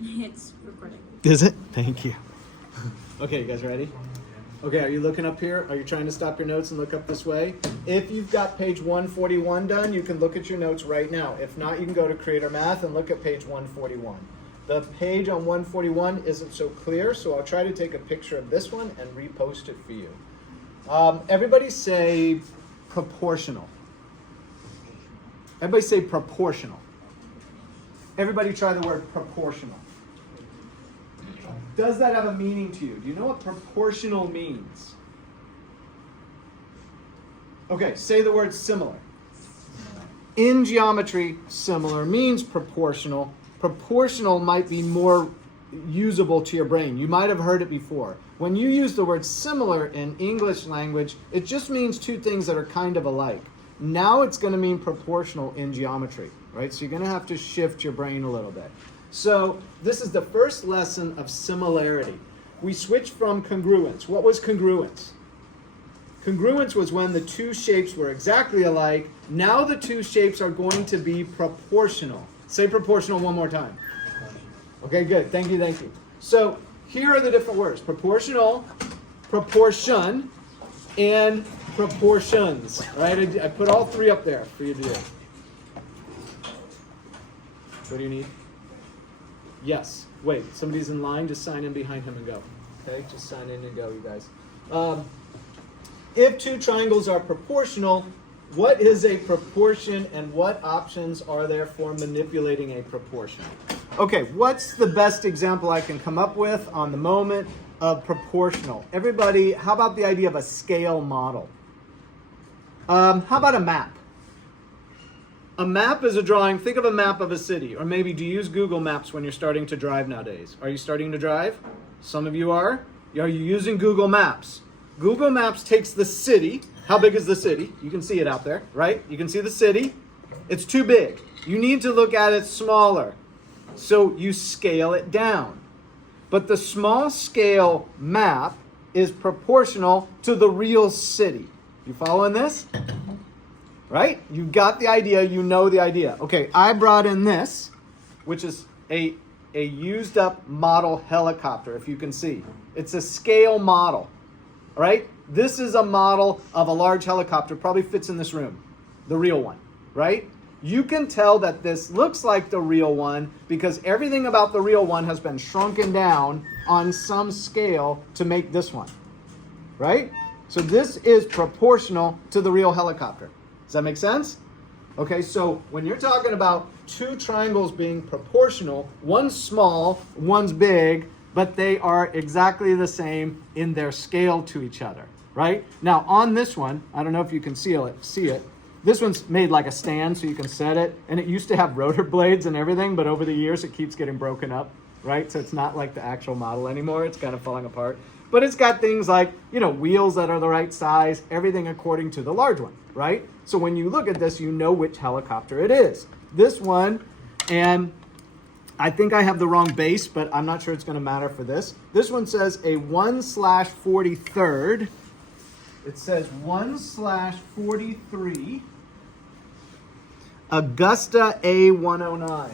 It's recording. Is it? Thank you. Okay, you guys ready? Okay, are you looking up here? Are you trying to stop your notes and look up this way? If you've got page 141 done, you can look at your notes right now. If not, you can go to Creator Math and look at page 141. The page on 141 isn't so clear, so I'll try to take a picture of this one and repost it for you. Everybody say proportional. Everybody say proportional. Everybody try the word proportional. Does that have a meaning to you? Do you know what proportional means? Okay, say the word similar. In geometry, similar means proportional. Proportional might be more usable to your brain. You might have heard it before. When you use the word similar in English language, it just means two things that are kind of alike. Now it's going to mean proportional in geometry, right? So you're going to have to shift your brain a little bit. So this is the first lesson of similarity. We switched from congruence. What was congruence? Congruence was when the two shapes were exactly alike. Now the two shapes are going to be proportional. Say proportional one more time. Okay, good. Thank you, thank you. So here are the different words. Proportional, proportion, and proportions. All right, I put all three up there for you to do. What do you need? Yes. Wait, somebody's in line. Just sign in behind him and go. Okay, just sign in and go, you guys. If two triangles are proportional, what is a proportion and what options are there for manipulating a proportion? Okay, what's the best example I can come up with on the moment of proportional? Everybody, how about the idea of a scale model? How about a map? A map is a drawing. Think of a map of a city. Or maybe do you use Google Maps when you're starting to drive nowadays? Are you starting to drive? Some of you are. Are you using Google Maps? Google Maps takes the city. How big is the city? You can see it out there, right? You can see the city. It's too big. You need to look at it smaller. So you scale it down. But the small scale map is proportional to the real city. You following this? Right? You got the idea, you know the idea. Okay, I brought in this, which is a used up model helicopter, if you can see. It's a scale model, all right? This is a model of a large helicopter, probably fits in this room, the real one, right? You can tell that this looks like the real one because everything about the real one has been shrunken down on some scale to make this one, right? So this is proportional to the real helicopter. Does that make sense? Okay, so when you're talking about two triangles being proportional, one's small, one's big, but they are exactly the same in their scale to each other, right? Now on this one, I don't know if you can see it. This one's made like a stand so you can set it, and it used to have rotor blades and everything, but over the years it keeps getting broken up, right? So it's not like the actual model anymore. It's kind of falling apart. But it's got things like, wheels that are the right size, everything according to the large one, right? So when you look at this, you know which helicopter it is. This one, and I think I have the wrong base, but I'm not sure it's going to matter for this. This one says a 1/43. It says 1/43 Augusta A109.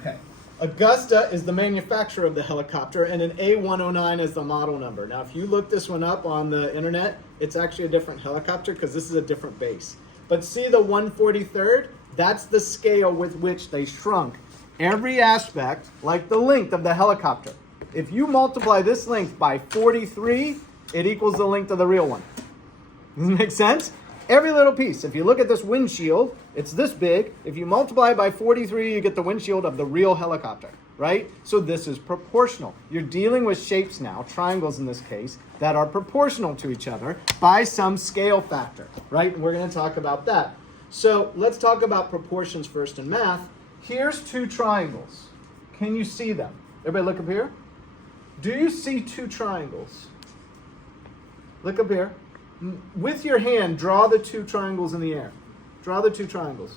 Okay. Augusta is the manufacturer of the helicopter, and an A109 is the model number. Now, if you look this one up on the internet, it's actually a different helicopter because this is a different base. But see the 1/43rd? That's the scale with which they shrunk every aspect, like the length of the helicopter. If you multiply this length by 43, it equals the length of the real one. Does that make sense? Every little piece. If you look at this windshield, it's this big. If you multiply by 43, you get the windshield of the real helicopter, right? So this is proportional. You're dealing with shapes now, triangles in this case, that are proportional to each other by some scale factor, right? And we're going to talk about that. So let's talk about proportions first in math. Here's two triangles. Can you see them? Everybody look up here. Do you see two triangles? Look up here. With your hand, draw the two triangles in the air. Draw the two triangles.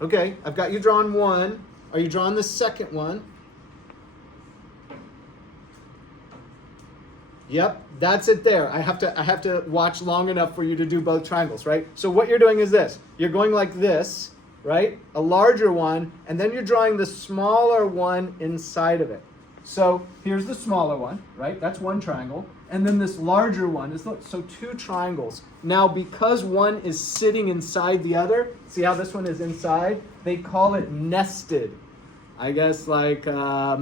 Okay, I've got you drawn one. Are you drawing the second one? Yep, that's it there. I have to watch long enough for you to do both triangles, right? So what you're doing is this. You're going like this, right? A larger one, and then you're drawing the smaller one inside of it. So here's the smaller one, right? That's one triangle. And then this larger one is, so two triangles. Now, because one is sitting inside the other, see how this one is inside? They call it nested. I guess like, I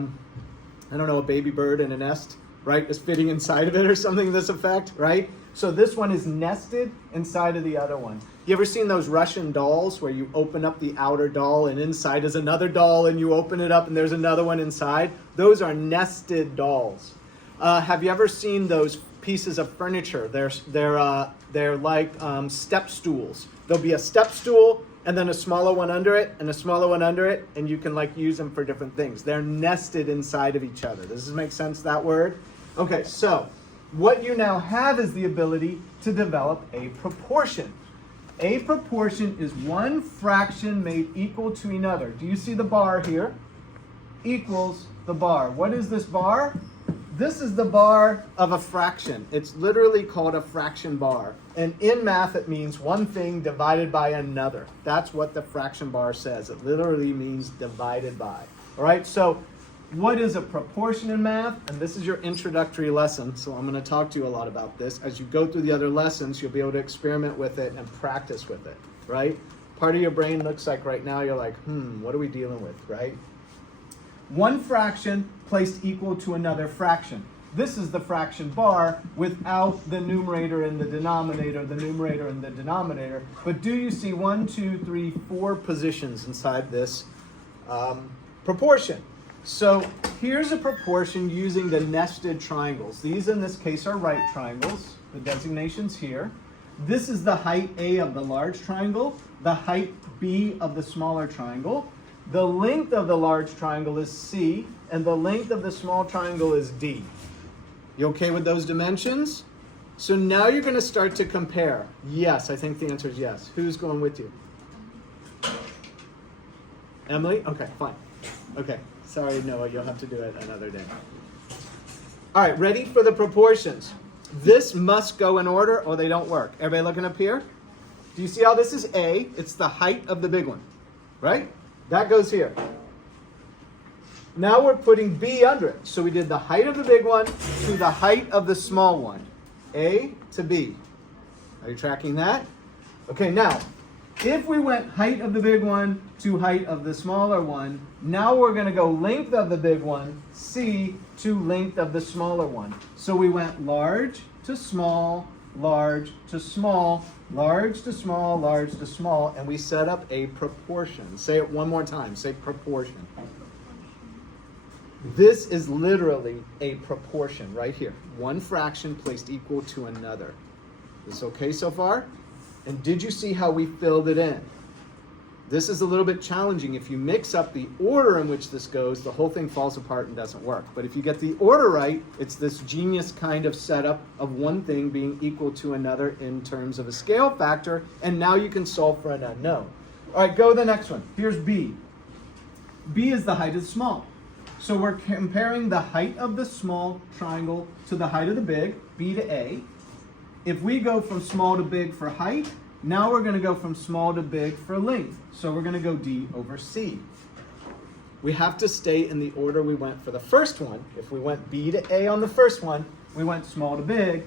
don't know, a baby bird in a nest, right? Is fitting inside of it or something to this effect, right? So this one is nested inside of the other one. You ever seen those Russian dolls where you open up the outer doll and inside is another doll and you open it up and there's another one inside? Those are nested dolls. Have you ever seen those pieces of furniture? They're like step stools. There'll be a step stool and then a smaller one under it and a smaller one under it, and you can like use them for different things. They're nested inside of each other. Does this make sense, that word? Okay, so what you now have is the ability to develop a proportion. A proportion is one fraction made equal to another. Do you see the bar here? Equals the bar. What is this bar? This is the bar of a fraction. It's literally called a fraction bar. And in math, it means one thing divided by another. That's what the fraction bar says. It literally means divided by. All right, so what is a proportion in math? And this is your introductory lesson, so I'm going to talk to you a lot about this. As you go through the other lessons, you'll be able to experiment with it and practice with it, right? Part of your brain looks like right now you're like, what are we dealing with, right? One fraction placed equal to another fraction. This is the fraction bar without the numerator and the denominator, But do you see 1, 2, 3, 4 positions inside this proportion? So here's a proportion using the nested triangles. These in this case are right triangles, the designation's here. This is the height A of the large triangle, the height B of the smaller triangle. The length of the large triangle is C, and the length of the small triangle is D. You okay with those dimensions? So now you're going to start to compare. Yes, I think the answer is yes. Who's going with you? Emily? Okay, fine. Okay, sorry, Noah, you'll have to do it another day. All right, ready for the proportions. This must go in order or they don't work. Everybody looking up here? Do you see how this is A? It's the height of the big one, right? That goes here. Now we're putting B under it. So we did the height of the big one to the height of the small one. A to B. Are you tracking that? Okay, now, if we went height of the big one to height of the smaller one, now we're going to go length of the big one, C, to length of the smaller one. So we went large to small, large to small, large to small, large to small, and we set up a proportion. Say it one more time. Say proportion. This is literally a proportion right here. One fraction placed equal to another. Is this okay so far? And did you see how we filled it in? This is a little bit challenging. If you mix up the order in which this goes, the whole thing falls apart and doesn't work. But if you get the order right, it's this genius kind of setup of one thing being equal to another in terms of a scale factor, and now you can solve for an unknown. All right, go to the next one. Here's B. B is the height of the small. So we're comparing the height of the small triangle to the height of the big, B to A. If we go from small to big for height, now we're going to go from small to big for length. So we're going to go D over C. We have to stay in the order we went for the first one. If we went B to A on the first one, we went small to big.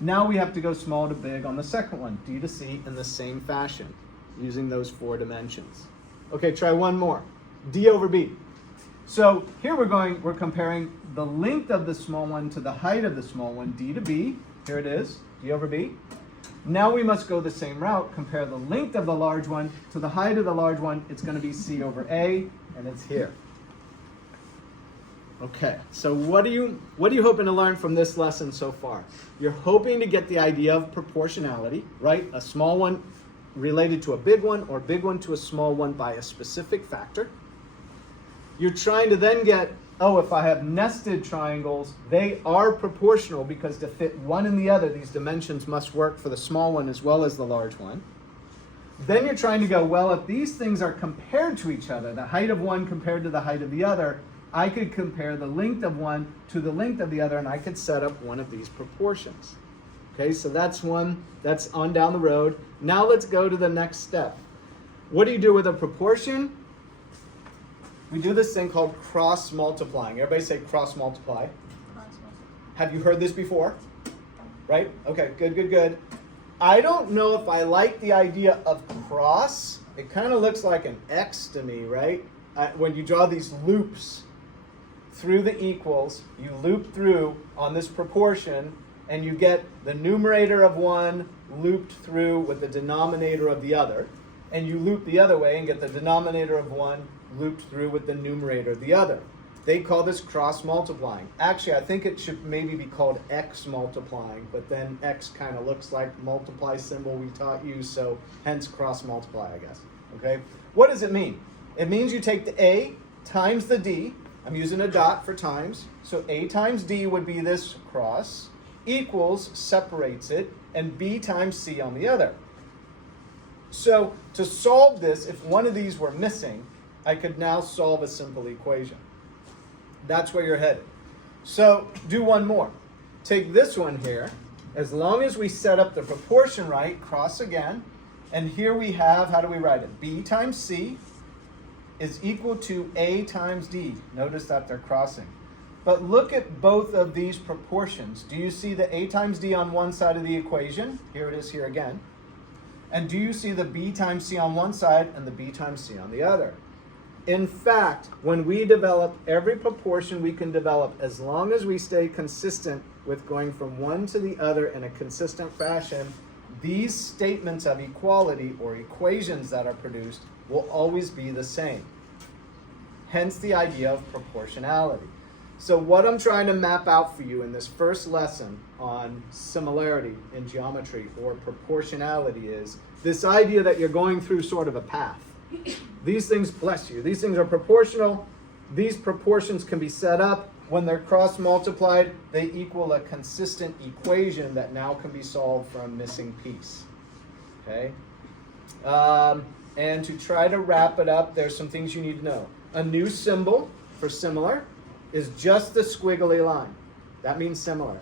Now we have to go small to big on the second one, D to C, in the same fashion, using those 4 dimensions. Okay, try one more. D over B. So here we're comparing the length of the small one to the height of the small one, D to B. Here it is, D over B. Now we must go the same route, compare the length of the large one to the height of the large one. It's going to be C over A, and it's here. Okay, so what are you hoping to learn from this lesson so far? You're hoping to get the idea of proportionality, right? A small one related to a big one, or a big one to a small one by a specific factor. You're trying to then get, if I have nested triangles, they are proportional because to fit one in the other, these dimensions must work for the small one as well as the large one. Then you're trying to go, if these things are compared to each other, the height of one compared to the height of the other, I could compare the length of one to the length of the other, and I could set up one of these proportions. Okay, so that's one that's on down the road. Now let's go to the next step. What do you do with a proportion? We do this thing called cross multiplying. Everybody say cross multiply. Have you heard this before? Right? Okay, good, good, good. I don't know if I like the idea of cross. It kind of looks like an X to me, right? When you draw these loops through the equals, you loop through on this proportion, and you get the numerator of one looped through with the denominator of the other. And you loop the other way and get the denominator of one looped through with the numerator of the other. They call this cross multiplying. Actually, I think it should maybe be called X multiplying, but then X kind of looks like multiply symbol we taught you, so hence cross multiply, I guess. Okay? What does it mean? It means you take the A times the D. I'm using a dot for times. So A times D would be this cross, equals, separates it, and B times C on the other. So to solve this, if one of these were missing, I could now solve a simple equation. That's where you're headed. So do one more. Take this one here. As long as we set up the proportion right, cross again. And here we have, how do we write it? B times C is equal to A times D. Notice that they're crossing. But look at both of these proportions. Do you see the A times D on one side of the equation? Here it is here again. And do you see the B times C on one side and the B times C on the other? In fact, when we develop every proportion we can develop, as long as we stay consistent with going from one to the other in a consistent fashion, these statements of equality or equations that are produced will always be the same. Hence the idea of proportionality. So what I'm trying to map out for you in this first lesson on similarity in geometry or proportionality is this idea that you're going through sort of a path. These things, bless you, these things are proportional. These proportions can be set up. When they're cross multiplied, they equal a consistent equation that now can be solved for a missing piece. Okay? And to try to wrap it up, there's some things you need to know. A new symbol for similar is just the squiggly line. That means similar.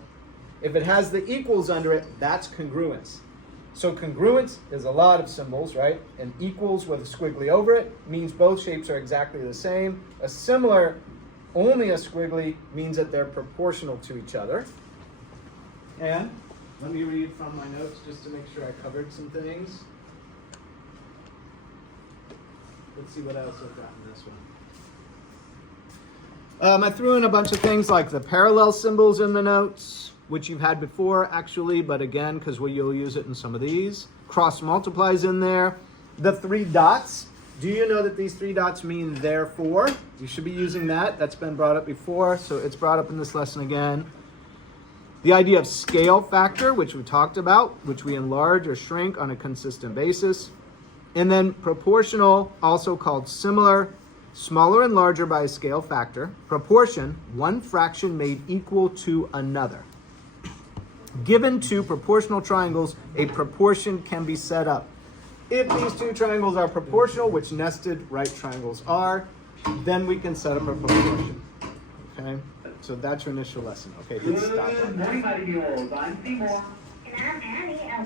If it has the equals under it, that's congruence. So congruence is a lot of symbols, right? And equals with a squiggly over it means both shapes are exactly the same. A similar, only a squiggly, means that they're proportional to each other. And let me read from my notes just to make sure I covered some things. Let's see what else I've got in this one. I threw in a bunch of things like the parallel symbols in the notes, which you've had before actually, but again, because you'll use it in some of these. Cross multiplies in there. The three dots. Do you know that these three dots mean therefore? You should be using that. That's been brought up before, so it's brought up in this lesson again. The idea of scale factor, which we talked about, which we enlarge or shrink on a consistent basis. And then proportional, also called similar, smaller and larger by a scale factor. Proportion, one fraction made equal to another. Given two proportional triangles, a proportion can be set up. If these two triangles are proportional, which nested right triangles are, then we can set up a proportion. Okay, so that's your initial lesson. Okay, let's stop. Good morning, my dear. I'm Seymour. And I'm Patty.